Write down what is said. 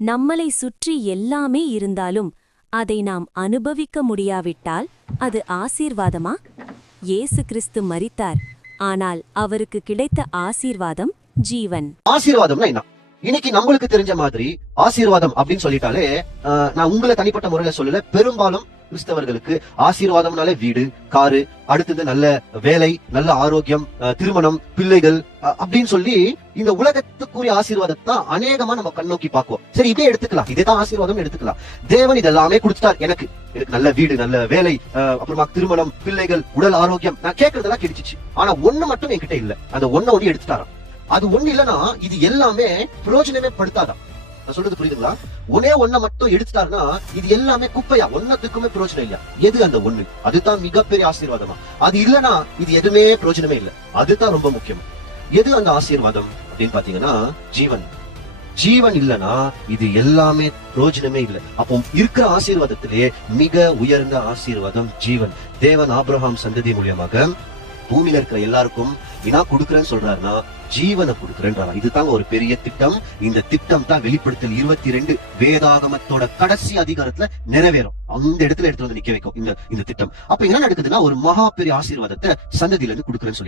நம்மளை சுற்றி எல்லாமே இருந்தாலும் அதை நாம் அனுபவிக்க முடியாவிட்டால் அது ஆசீர்வாதமா? இயேசு கிறிஸ்து மரித்தார், ஆனால் அவருக்கு கிடைத்த ஆசீர்வாதம் ஜீவன். ஆசீர்வாதம்னா என்ன? இன்னைக்கு நம்மளுக்கு தெரிஞ்ச மாதிரி ஆசீர்வாதம் அப்படின்னு சொல்லிட்டாலே, நான் உங்களை தனிப்பட்ட முறையில சொல்லல, பெரும்பாலும் கிறிஸ்தவர்களுக்கு ஆசீர்வாதம்னாலே வீடு, காரு, அடுத்தது நல்ல வேலை, நல்ல ஆரோக்கியம், திருமணம், பிள்ளைகள் அப்படின்னு சொல்லி இந்த உலகத்துக்குரிய ஆசீர்வாதத்தை அநேகமா நம்ம கண்ணோக்கி பார்க்குவோம். சரி, இதே எடுத்துக்கலாம், இதேதான் ஆசீர்வாதம் எடுத்துக்கலாம். தேவன் இதெல்லாமே கொடுத்துட்டார். எனக்கு நல்ல வீடு, நல்ல வேலை, அப்புறமா திருமணம், பிள்ளைகள், உடல் ஆரோக்கியம், நான் கேட்கறதெல்லாம் கிடைச்சிச்சு. ஆனா ஒண்ணு மட்டும் என்கிட்ட இல்ல. அந்த ஒண்ணு எடுத்துட்டாராம். அது ஒண்ணு இல்லன்னா இது எல்லாமே பிரயோஜனமே படுத்தாதான். நான் சொல்றது புரியுதுங்களா? ஒன்னே ஒன்ன மட்டும் எடுத்துட்டாருன்னா இது எல்லாமே குப்பையா, ஒன்னத்துக்குமே பிரயோஜனம் இல்ல. எது அந்த ஒண்ணு? அதுதான் மிகப்பெரிய ஆசீர்வாதமா. அது இல்லனா இது எதுவுமே பிரயோஜனமே இல்ல. அதுதான் ரொம்ப முக்கியம். எது அந்த ஆசீர்வாதம் அப்படின்னு பாத்தீங்கன்னா ஜீவன். ஜீவன் இல்லனா இது எல்லாமே பிரயோஜனமே இல்லை. அப்போ இருக்கிற ஆசீர்வாதத்திலே மிக உயர்ந்த ஆசீர்வாதம் ஜீவன். தேவன் ஆபிரகாம் சந்ததி மூலியமாக பூமியில இருக்கிற எல்லாருக்கும் என்ன கொடுக்குறேன்னு சொல்றாருன்னா ஜீவனை கொடுக்குறேன்றாரா. இதுதாங்க ஒரு பெரிய திட்டம். இந்த திட்டம் தான் வெளிப்படுத்தல் 22 வேதாகமத்தோட கடைசி அதிகாரத்துல நிறைவேறும். அந்த இடத்துல எடுத்து வந்து நிக்க வைக்கும் இந்த திட்டம். அப்ப என்ன நடக்குதுன்னா ஒரு மகா பெரிய ஆசீர்வாதத்தை சந்ததியில இருந்து கொடுக்குறேன்னு சொல்லி